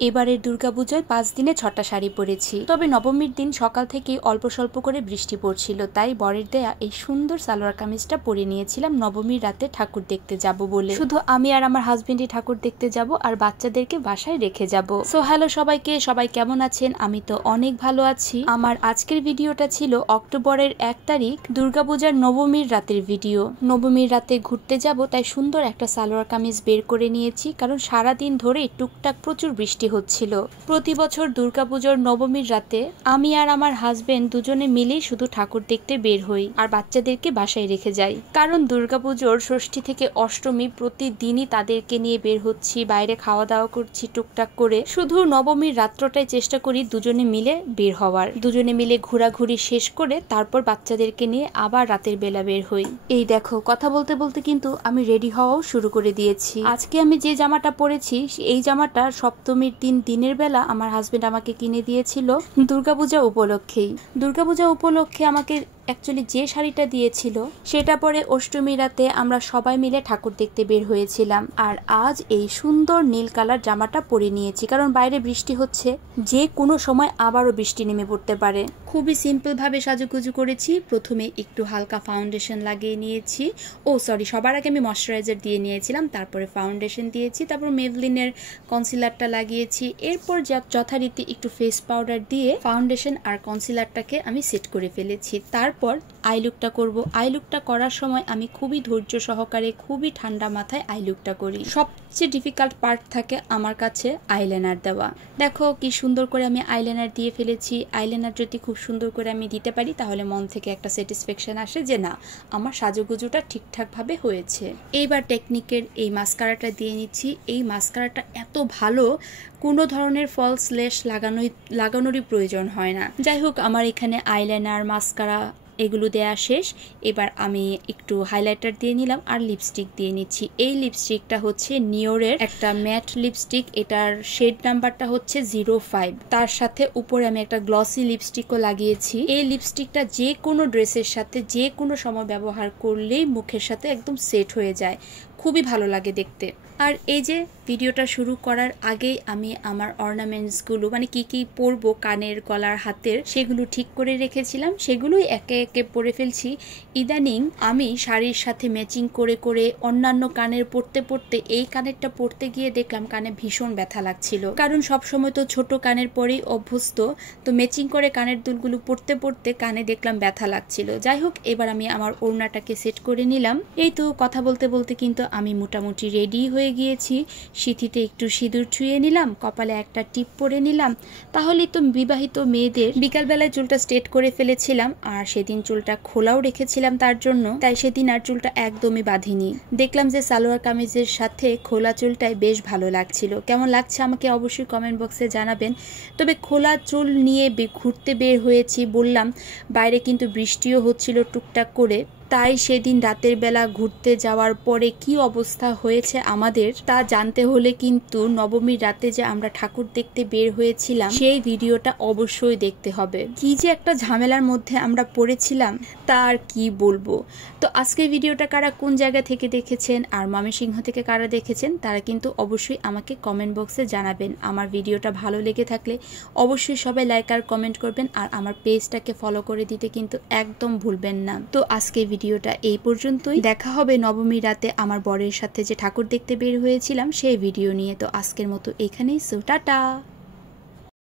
এবারের দুর্গাপূজায় 5 দিনে 6টা শাড়ি পরেছি। তবে নবমীর দিন সকাল থেকেই অল্প স্বল্প করে বৃষ্টি পড়ছিল, তাই বরের দেয়া এই সুন্দর সালোয়ার কামিজটা পরে নিয়েছিলাম নবমীর রাতে ঠাকুর দেখতে যাব বলে। শুধু আমি আর আমার হাজবেন্ডই ঠাকুর দেখতে যাব আর বাচ্চাদেরকে বাসায় রেখে যাব। সো হ্যালো সবাইকে, সবাই কেমন আছেন? আমি তো অনেক ভালো আছি। আমার আজকের ভিডিওটা ছিল অক্টোবরের 1 তারিখ দুর্গাপূজার নবমীর রাতের ভিডিও। নবমীর রাতে ঘুরতে যাব, তাই সুন্দর একটা সালোয়ার কামিজ বের করে নিয়েছি, কারণ সারাদিন ধরে টুকটাক প্রচুর বৃষ্টি হচ্ছিল। প্রতি বছর দুর্গাপূজার নবমীর রাতে আমি আর আমার হাজবেন্ড দুজনে মিলেই শুধু ঠাকুর দেখতে বের হই আর বাচ্চাদেরকে বাসায় রেখে যাই, কারণ দুর্গাপূজার ষষ্ঠী থেকে অষ্টমী প্রতিদিনই তাদেরকে নিয়ে বের হচ্ছি, বাইরে খাওয়া দাওয়া করছি টুকটাক করে। শুধু নবমীর রাত্রটাই চেষ্টা করি দুজনে মিলে বের হওয়ার, দুজনে মিলে ঘোরাঘুরি শেষ করে তারপর বাচ্চাদেরকে নিয়ে আবার রাতের বেলা বের হই। এই দেখো, কথা বলতে বলতে কিন্তু আমি রেডি হওয়াও শুরু করে দিয়েছি। আজকে আমি যে জামাটা পরেছি এই জামাটা সপ্তমীর দিন দিনের বেলা আমার হাজবেন্ড আমাকে কিনে দিয়েছিল দুর্গাপূজা উপলক্ষেই। দুর্গাপূজা উপলক্ষে আমাকে অ্যাকচুয়ালি যে শাড়িটা দিয়েছিল সেটা পরে অষ্টমী রাতে আমরা সবাই মিলে ঠাকুর দেখতে বের হয়েছিলাম। আর আজ এই সুন্দর নীল কালার জামাটা পরে নিয়েছি, কারণ বাইরে বৃষ্টি হচ্ছে, যে কোনো সময় আবারও বৃষ্টি নেমে পড়তে পারে। খুবই সিম্পল ভাবে সাজুগুজু করেছি। প্রথমে একটু হালকা ফাউন্ডেশন লাগিয়ে নিয়েছি, সবার আগে আমি ময়শ্চারাইজার দিয়ে নিয়েছিলাম, তারপরে ফাউন্ডেশন দিয়েছি, তারপর মেভলিনের কনসিলারটা লাগিয়েছি। এরপর যথারীতি একটু ফেস পাউডার দিয়ে ফাউন্ডেশন আর কনসিলারটাকে আমি সেট করে ফেলেছি। তারপর আই লুকটা করব। আই লুকটা করার সময় আমি খুবই ধৈর্য সহকারে, খুবই ঠান্ডা মাথায় আই লুকটা করি। সবচেয়ে ডিফিকাল্ট পার্ট থাকে আমার কাছে আইলাইনার দেওয়া। দেখো কি সুন্দর করে আমি আইলাইনার দিয়ে ফেলেছি। আইলাইনার যদি খুব সুন্দর করে আমি দিতে পারি তাহলে মন থেকে একটা স্যাটিসফ্যাকশন আসে যে না, আমার সাজুগুজুটা ঠিকঠাকভাবে হয়েছে। এইবার টেকনিকের এই মাস্কারাটা দিয়ে নিচ্ছি। এই মাস্কারাটা এত ভালো, কোনো ধরনের ফলস লেস লাগানোরই প্রয়োজন হয় না। যাই হোক, আমার এখানে আইলাইনার, মাস্কারা এগুলো দেয়া শেষ। এবার আমি একটু হাইলাইটার দিয়ে নিলাম আর লিপস্টিক দিয়ে নিচ্ছি। এই লিপস্টিকটা হচ্ছে নিওরের একটা ম্যাট লিপস্টিক, এটার শেড নাম্বারটা হচ্ছে 05। তার সাথে উপরে আমি একটা গ্লসি লিপস্টিকও লাগিয়েছি। এই লিপস্টিকটা যে কোনো ড্রেসের সাথে যে কোনো সময় ব্যবহার করলেই মুখের সাথে একদম সেট হয়ে যায়, খুবই ভালো লাগে দেখতে। আর এই যে ভিডিওটা শুরু করার আগেই আমি আমার অর্নামেন্টসগুলো, মানে কি কি পরবো কানের, গলার, হাতের, সেগুলো ঠিক করে রেখেছিলাম। সেগুলোই একে একে পরে ফেলছি। ইদানিং আমি শাড়ির সাথে ম্যাচিং করে করে অন্যান্য কানের পরতে পরতে এই কানেরটা পরতে গিয়ে দেখলাম কানে ভীষণ ব্যথা লাগছিল, কারণ সবসময় তো ছোট কানের পরেই অভ্যস্ত। তো ম্যাচিং করে কানের দুলগুলো পরতে পরতে কানে দেখলাম ব্যথা লাগছিল। যাই হোক, এবার আমি আমার ওড়নাটাকে সেট করে নিলাম। এই তো কথা বলতে বলতে কিন্তু আমি মোটামুটি রেডি হয়ে গিয়েছি। সিঁথিতে একটু সিঁদুর ছুঁয়ে নিলাম, কপালে একটা টিপ পরে নিলাম। তাহলেই তো বিবাহিত মেয়েদের, বিকালবেলায় চুলটা স্ট্রেট করে ফেলেছিলাম আর সেদিন চুলটা খোলাও রেখেছিলাম তার জন্য, তাই সেদিন আর চুলটা একদমই বাঁধিনি। দেখলাম যে সালোয়ার কামিজের সাথে খোলা চুলটাই বেশ ভালো লাগছিল। কেমন লাগছে আমাকে অবশ্যই কমেন্ট বক্সে জানাবেন। তবে খোলা চুল নিয়ে ঘুরতে বের হয়েছি বললাম, বাইরে কিন্তু বৃষ্টিও হচ্ছিল টুকটাক করে, তাই সেদিন রাতের বেলা ঘুরতে যাওয়ার পরে কি অবস্থা হয়েছে আমাদের তা জানতে হলে কিন্তু নবমীর রাতে যে আমরা ঠাকুর দেখতে বের হয়েছিলাম সেই ভিডিওটা অবশ্যই দেখতে হবে। কি যে একটা ঝামেলার মধ্যে আমরা পড়েছিলাম তা আর কি বলবো। তো আজকের ভিডিওটা কারা কোন জায়গা থেকে দেখেছেন আর ময়মনসিংহ থেকে কারা দেখেছেন তারা কিন্তু অবশ্যই আমাকে কমেন্ট বক্সে জানাবেন। আমার ভিডিওটা ভালো লেগে থাকলে অবশ্যই সবাই লাইক আর কমেন্ট করবেন, আর আমার পেজটাকে ফলো করে দিতে কিন্তু একদম ভুলবেন না। তো আজকে ভিডিওটা এই পর্যন্তই। দেখা হবে নবমী রাতে আমার বরের সাথে যে ঠাকুর দেখতে বের হয়েছিলাম সেই ভিডিও নিয়ে। তো আজকের মতো এখানেই, সো টাটা।